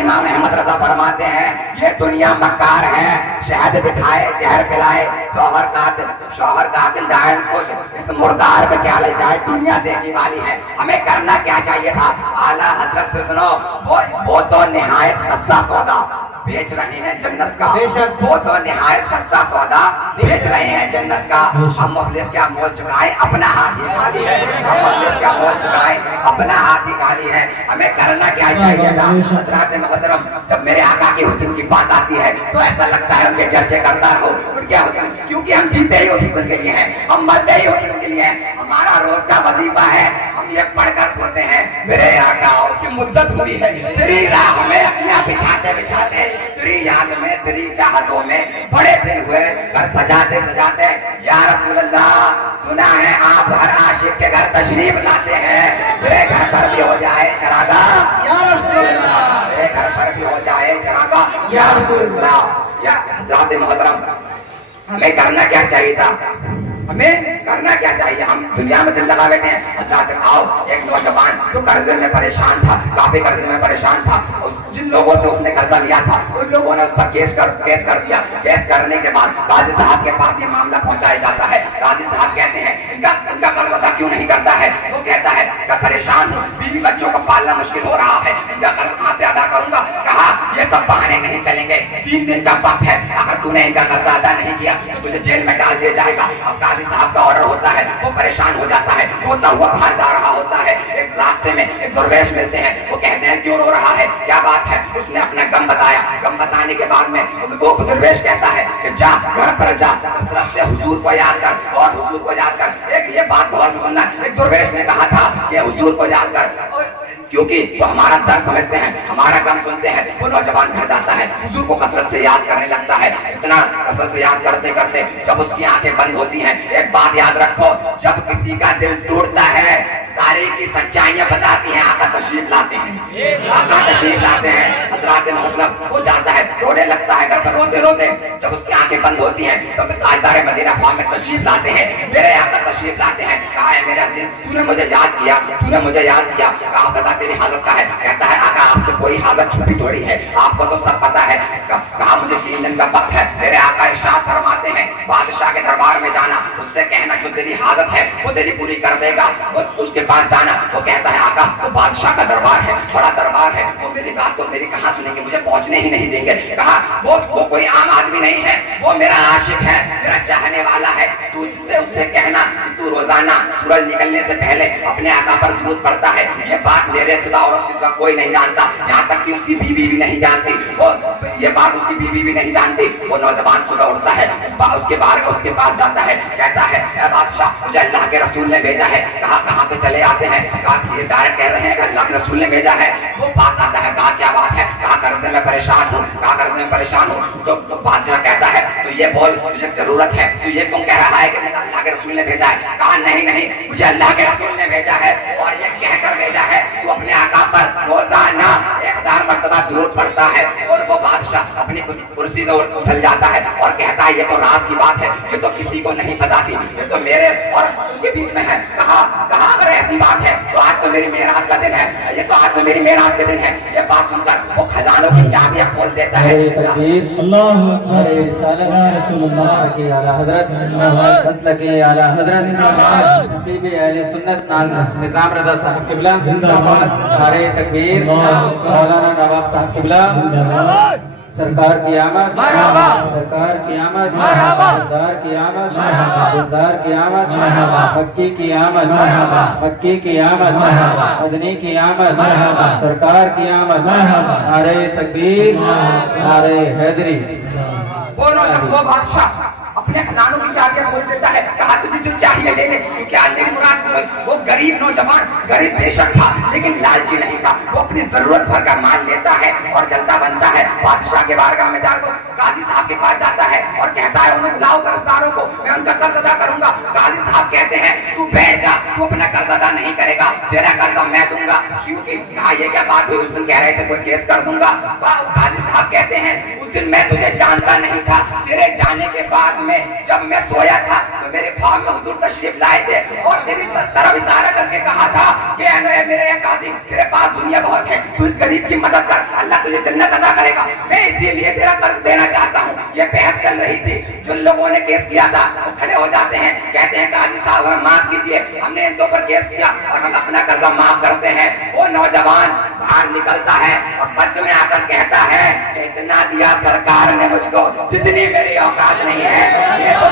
इमाम अहमद रजा फरमाते हैं ये दुनिया मक्कार है, शहद दिखाए जहर पिलाए, शौहर कातिल डायन खुश, इस मुर्दार पे क्या ले जाए, दुनिया देखने वाली है, हमें करना क्या चाहिए था। आला हजरत से सुनो, वो तो निहायत सस्ता सौदा बेच रहे हैं जन्नत का, वो तो निहायत सस्ता सौदा बेच रहे हैं जन्नत का। हम मुफलिस क्या मोल चुकाए, अपना हाथ ही खाली है, हम मुफलिस क्या मोल चुकाए, अपना हाथ ही खाली है, हमें करना क्या चाहिए था। हज़रात मोहतरम, जब मेरे आका के हुस्न की बात आती है तो ऐसा लगता है उनके चर्चे करता रहो, उनके हुस्न, क्योंकि हम जीते ही उस हुस्न के लिए हैं, हम मरते ही हुस्न के लिए हैं। हमारा रोज का वजीफा है, हम ये पढ़कर सोते हैं, मेरे आका की मुद्दत हुई है, तेरी राह में अखियां बिछाते बिछाते, तेरी याद में, तेरी चाहतों में बड़े दिन हुए, घर सजाते सजाते। या रसूल अल्लाह, सुना है आप हर आशिक के घर तशरीफ लाते हैं, मेरे घर पर भी हो जाए चरागा, या रसूल अल्लाह, मेरे घर पर भी हो जाए चरागा, या रसूल अल्लाह। या हज़रात मोहतरम, हमें करना क्या चाहिए था, हमें करना क्या चाहिए। हम दुनिया में दिल लगा बैठे हैं। हज़रात आओ, एक नौजवान जो कर्जे में परेशान था, काफी कर्जे में परेशान था, जिन लोगों से उसने कर्जा लिया था उन लोगों ने उस पर केस कर दिया। केस करने के बाद काजी साहब के पास ये मामला पहुंचाया जाता है। काजी साहब कहते हैं इनका कर्ज अदा क्यों नहीं करता है। वो कहता है मैं परेशान हूँ, बीवी बच्चों को पालना मुश्किल हो रहा है, इनका कर्ज कहाँ से अदा करूंगा। कहा ये सब बहाने नहीं चलेंगे, 3 दिन का वक्त है, अगर तूने इनका कर्जा अदा नहीं किया तो तुझे जेल में डाल दिया जाएगा। अब काजी साहब का ऑर्डर होता है, वो परेशान हो जाता है, रोता हुआ बाहर जा रहा होता है। एक रास्ते में एक दरवेश मिलते हैं, वो कहते हैं क्यों रो रहा है, क्या बात है। उसने अपना गम बताया। गम बताने के बाद में वो दरवेश कहता है कि जा घर पर जा, कसरत से हुजूर को याद कर और हुजूर को याद कर। एक ये बात गौर से सुनना, एक दरवेश ने कहा था कि हुजूर को याद कर, क्योंकि वो हमारा दर्द समझते हैं, हमारा गम सुनते हैं। वो नौजवान घर जाता है, हुजूर को कसरत से याद करने लगता है। इतना कसरत से याद करते करते जब उसकी आंखें बंद होती हैं, एक बात याद रखो, जब किसी का दिल टूटता है, तारीख की सच्चाइयां बताती हैं, आका तशरीफ लाते हैं, आका तशरीफ लाते हैं। हज़रात मतलब वो जाता है, रोने लगता है, घर पर रोते रोते जब उसकी आंखें बंद होती हैं तो ताजदार मदीना ख्वाब में तशरीफ लाते हैं, मेरे आका तशरीफ लाते हैं। कहा है मेरा दिल, तूने मुझे याद किया, तूने मुझे याद किया। कहा बता तेरी हालत का है। कहता है आका आपसे कोई हालत छुपी थोड़ी है, आपको तो सब पता है। कहा मुझे 3 दिन का वक्त है। मेरे आका इरशाद फरमाते हैं बादशाह के दरबार में जाना, उससे कहना जो तेरी हालत है वो तेरी पूरी कर देगा। उसके पास जाना, वो कहता है आका वो बादशाह का दरबार है, बड़ा दरबार है, वो मेरी बात को मेरी कहाँ सुनेंगे, मुझे पहुंचने ही नहीं देंगे। कहा वो कोई आम आदमी नहीं है, वो मेरा आशिक है, मेरा चाहने वाला है। तू जिससे उससे कहना तू रोजाना सूरज निकलने से पहले अपने आका पर दुरूद पढ़ता है। ये बात मेरे सिवा और उसके सिवा कोई नहीं जानता, यहाँ तक कि उसकी बीवी भी नहीं जानती। वो ये बात उसकी बीवी भी नहीं जानती। वो नौजवान सुबह उठता है, उसके पास जाता है, कहता है ऐ बादशाह मुझे अल्लाह के रसूल ने भेजा है। कहा कहाँ से चले आते हैं। कहा ये डायरेक्ट कह रहे हैं कि अल्लाह के रसूल ने भेजा है। वो पास आता है, कहा क्या बात है। कहा कर्जे में परेशान हूँ, कहा कर्जे में परेशान हूँ। तो बादशाह कहता है तो ये बोल तुझे जरूरत है, तू ये क्यों कह रहा है कि अल्लाह के रसूल ने भेजा है। कहा नहीं नहीं, मुझे अल्लाह के रसूल ने भेजा है और ये कहकर भेजा है तू अपने आका पर रोजाना 1000 मरतबा दुरूद पढ़ता है। और वो बादशाह अपनी कुर्सी से उछल जाता है और कहता है ये तो राज की बात है, ये तो किसी को नहीं बताती, ये तो मेरे और उनके बीच में है। कहा अगर ऐसी बात है तो आज तो मेरी मेराज का दिन है, ये तो आज तो मेरी मेराज का दिन है। ये बात सुनकर वो खजानों की चाबियां खोल देता है। अल्लाहु अकबर, रिसालत रसूलुल्लाह की आला हजरत, मसलक के आला हजरत, हबीब अहले सुन्नत निजाम रज़ा साहब किबला जिंदाबाद, नारे तकबीर, मौलाना नवाब साहब किबला सरकार की आमद, सरकार की आमद, सरदार की आमद, सरदार की आमद, मक्की की आमद, मक्की की आमद, मदनी की आमद, सरकार की आमद, नारे तकबीर, नारे हैदरी। वो बादशाह अपने खजानों की चाबियां खोल देता है। कहा तुझे जो चाहिए ले ले, क्या तेरी मुराद पूरी। वो गरीब नौजवान, गरीब बेशक था लेकिन लालची नहीं था। वो अपनी जरूरत भर का माल लेता है और चलता बनता है। बादशाह के बारगाह में जाकर काजी साहब के पास जाता है और कहता है उन्हें बुलाओ कर्जदारों को, मैं उनका कर्ज अदा करूंगा। काजी साहब कहते हैं तू बैठ जा, तू अपना कर्ज अदा नहीं करेगा, तेरा कर्जा मैं दूंगा। क्योंकि कहा ये क्या बात हुई, उस दिन कह रहे थे कोई केस कर दूंगा। काजी साहब कहते हैं उस दिन मैं तुझे जानता नहीं था, तेरे जाने के बाद में میں جب میں سویا تھا تو میرے خواب میں حضور تشریف لائے تھے اور تیری طرف اشارہ کر کے کہا تھا کہ اے میرے قاضی تیرے پاس دنیا بہت ہے، تو اس غریب کی مدد کر، اللہ تجھے جنت عطا کرے گا، میں اسی لیے تیرا قرض دینا چاہتا ہوں۔ یہ بحث چل رہی تھی، جن لوگوں نے کیس کیا تھا وہ کھڑے ہو جاتے ہیں، کہتے ہیں قاضی صاحب ہمیں معاف کیجیے، ہم نے ان کے اوپر کیس کیا اور ہم اپنا قرضہ معاف کرتے ہیں۔ وہ نوجوان باہر نکلتا ہے اور بس میں آ کر کہتا ہے کہ اتنا دیا سرکار نے مجھ کو جتنی میری اوقات نہیں ہے، یہ تو